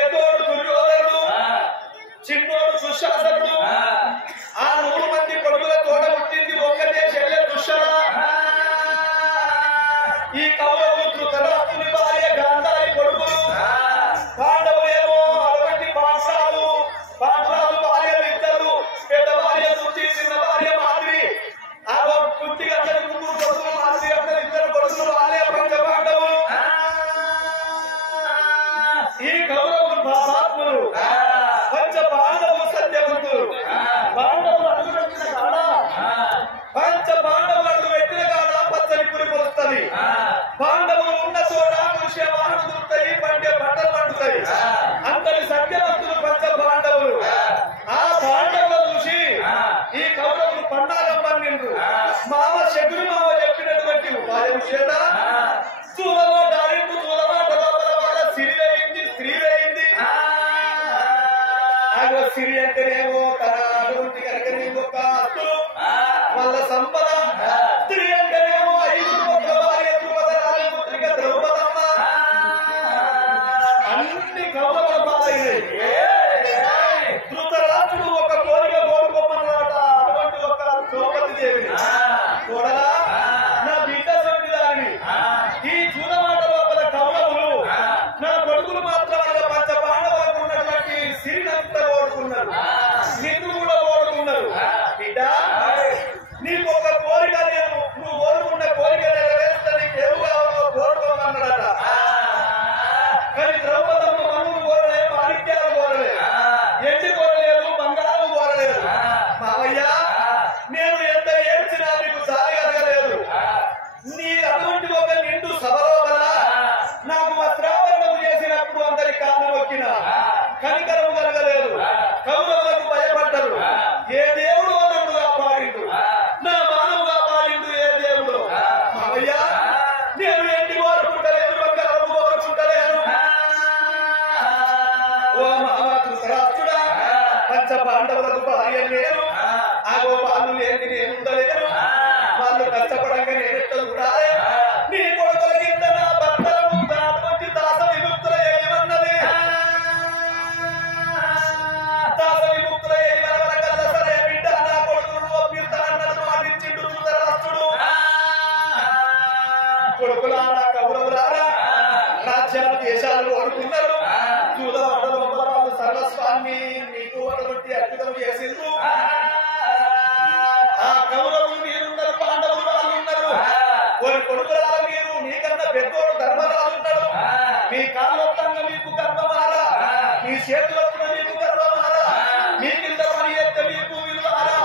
పెద్దోడు దుర్యోధనుడు, చిన్నోడు దుశ్శాసనుడు. ఆ 100 మంది కొడుకుల తోట పుట్టింది ఒక్కటే చెల్లె దుశ్శల. ఈ కౌరవులు ధృతరాష్ట్రుని భార్య గాంధారి కొడుకులు. పాండవులేమో అటువంటి పాఠశాలు పాండవులు భార్యలు ఇద్దరు. పెద్ద భార్య దుర్చి, చిన్న భార్య మాధవి. ఆ పుట్టిగా 3 కొడుకులు, మాధవి అందరు 2 కొడుకులు. వాళ్ళే పంచ పాండవులు. ఈ కౌరవులు పాపాత్ములు, పంచ పాండవులు సత్యవంతులు. పాండవులు అడుగుపెట్టిన కాడ, పంచ పాండవులు అడుగు పెట్టిన కాడ పచ్చని పురి పొలుస్తుంది. పాండవులు ఉన్న చోట పురుషవాహన దొరుకుతాయి, పండే పంటలు పండుతాయి. అంతటి సత్యవంతులు పంచ పాండవులు. ఆ పాండవులు చూసి ఈ కౌరవులు పన్నాగం పన్నిండ్రు. మామ శకుని మామ చెప్పినటువంటి ఉపాయం చేత చూలమాట అరింపు, చూలమాట లోపల వాళ్ళ సిరి వేయింది, స్త్రీ వేయింది. ఆగో సిరి అంటేనేమో తన అటువంటి కనుకనే ఒక అస్తులు వాళ్ళ సంపద. స్త్రీ అంటేనేమో 5 కోట్ల భార్య ద్రుపద రాజపుత్రిక ద్రౌపదమ్మ. అన్ని కౌరవుల పాలైనవి. ధృతరాష్ట్రుడు ఒక కోరిక కోరుకోమన్నాట. అటువంటి ఒక ద్రౌపది దేవిని, చూడలా నా బిడ్డ సంవిధాని. ఈ చూడమాట లోపల కౌరవులు నా కొడుకులు మాత్రం పంచ పాండవులకు ఉన్నటువంటి సిరినంతా ఓడుకున్నారు, నిన్ను కూడా ఓడుకున్నారు. బిడ్డ నీకు ఒక కోరిక, నేను నువ్వు కోరుకున్న కోరిక నెరవేరుస్తా, నీకేం కావాలో కోరుకోమన్నాడట. కానీ ద్రౌపదమ్మ మనులు కోరలేదు, మాణిక్యాలు కోరలేదు, ఎండి కోరలేదు, బంగారం కోరలేదు. మావయ్య నేను ఎంత ఏడ్చినా నీకు జాలి కలగలేదు. నీ అటువంటి ఒక నిండు సభలోపల నాకు వస్త్రాభరణం చేసినప్పుడు అందరి కాళ్ళు మొక్కిన కనికరం కలగలేదు. కౌరవులకు భయపడ్డరు. ఏ దేవుడు నన్ను కాపాడిండు, నా మానవు కాపాడిండు. ఏ దేవుడు మావయ్య నేను ఎండి కోరుకుంటలేదు, బంగారం కోరుకుంటలేను. ఓ మామ ధృతరాష్ట్రుడా, పంచ పాండవులకు భార్య నేను. ఆగో వాళ్ళు లేని నేను ఉండలేను. వాళ్ళు కష్టపడంగా నేనెట్ట చూడాలి. నీ కొడుకుల కింద నా భర్తలను అటువంటి దాస విముక్తుల ఏమన్నది. దాస విముక్తుల ఏమనవన కల్లా సరే బిడ్డ నా కొడుకులను ఒప్పిస్తానన్నది మాటించిండు ధృతరాష్ట్రుడు. కొడుకులారా, కౌరవులారా, రాజ్యాలు దేశాలు ఓడుకున్నారు. చూడవాడ లోపల వాళ్ళు సర్వస్వాన్ని మీకు అటువంటి అద్భుతం చేసిండ్రు. ఆ కౌరవులు మీరున్నారు, పాండవులు వాళ్ళు ఉన్నారు. వారి కొడుకులారా, మీరు మీకన్నా పెద్దోడు ధర్మరాజు ఉన్నాడు. మీ కాళ్ళొత్తంగా మీకు గర్వమారా, మీ చేతులొత్తున మీకు గర్వమారా, మీ కింద పని ఎత్తే మీకు విలువారా.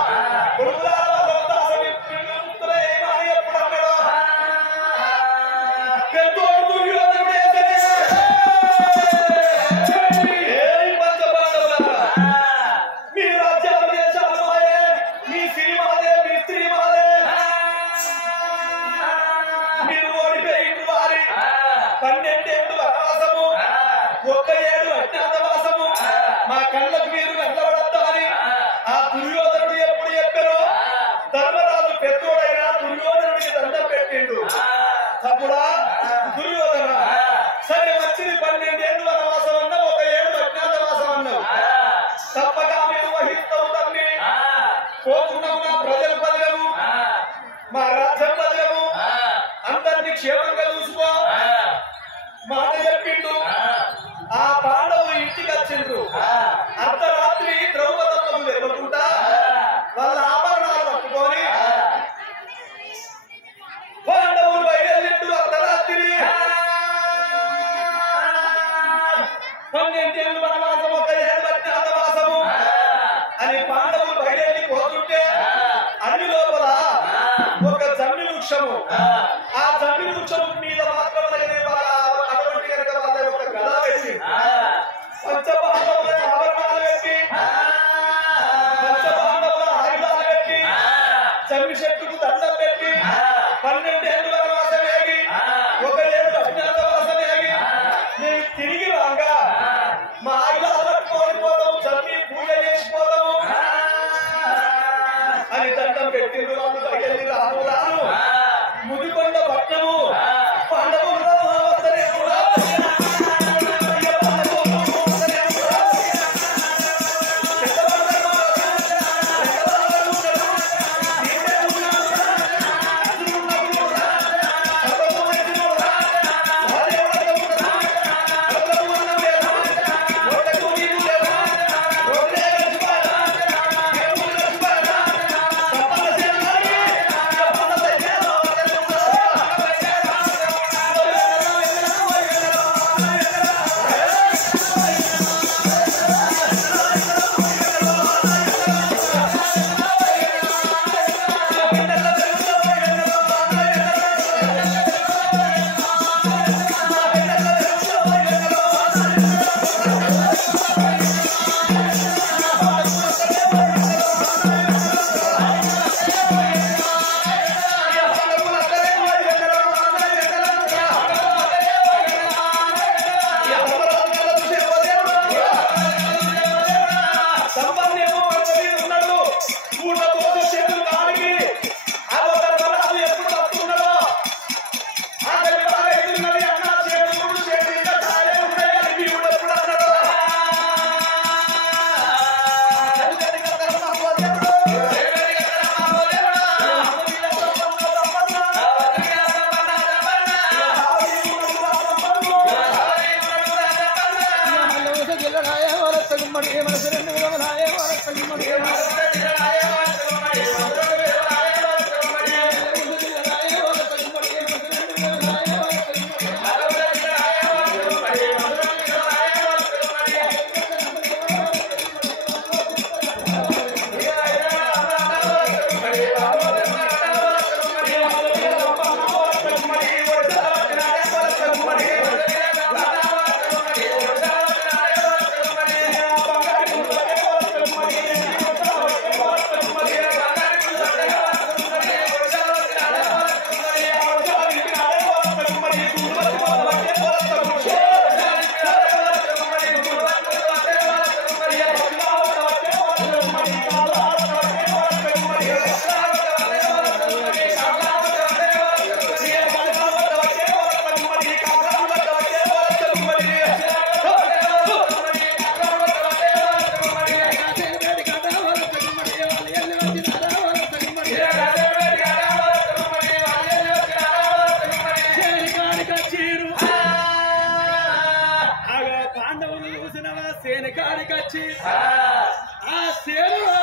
కొడుకులారా ఎప్పుడు అన్నాడు పెద్దోడు దుర్యోధనుడు మీ రాజ్యాలు దేశాలు మాయే, మీ సినిమాదే, మీ స్త్రీ మాదే. మీరు ఓడిపోయింది వారి 12 ఏళ్ళు వనవాసము, 1 ఏడు అజ్ఞాతవాసము. మా కళ్ళకు మీరు వెళ్ళబడతారని ఆ దుర్యోధనుడు ఎప్పుడు చెప్పారో ధర్మరాజు పెద్దోడైనా దుర్యోధనుడికి దండం పెట్టిండు. తప్పుడా దుర్యోధన? సరే వచ్చింది 12 ఏళ్ళు వనవాసం అన్నావు, 1 ఏడు అజ్ఞాతవాసం అన్నావు. తప్పక మీరు వహిస్తావు తమ్మి. పోతున్నావు నా ప్రజల పదము, మా రాజ్యం పదము, అందరినీ క్షేమంగా చూసుకో మాట చెప్పిండు. ఆ పాండవులు ఇంటికి వచ్చిండ్రు. అర్ధరాత్రి ద్రౌపదమ్మకు లేవకుండా వాళ్ళ ఆభరణాలు పట్టుకొని పాండవులు బయలుదేరిండు. అర్ధరాత్రి 12 ఏళ్ళు వనవాసం, 1 ఏడు అజ్ఞాతవాసము అని పాండవులు బయలుదేరి పోతుంటే అన్ని పాండవులు చూసినవా సేనకాడికి వచ్చి ఆ సేను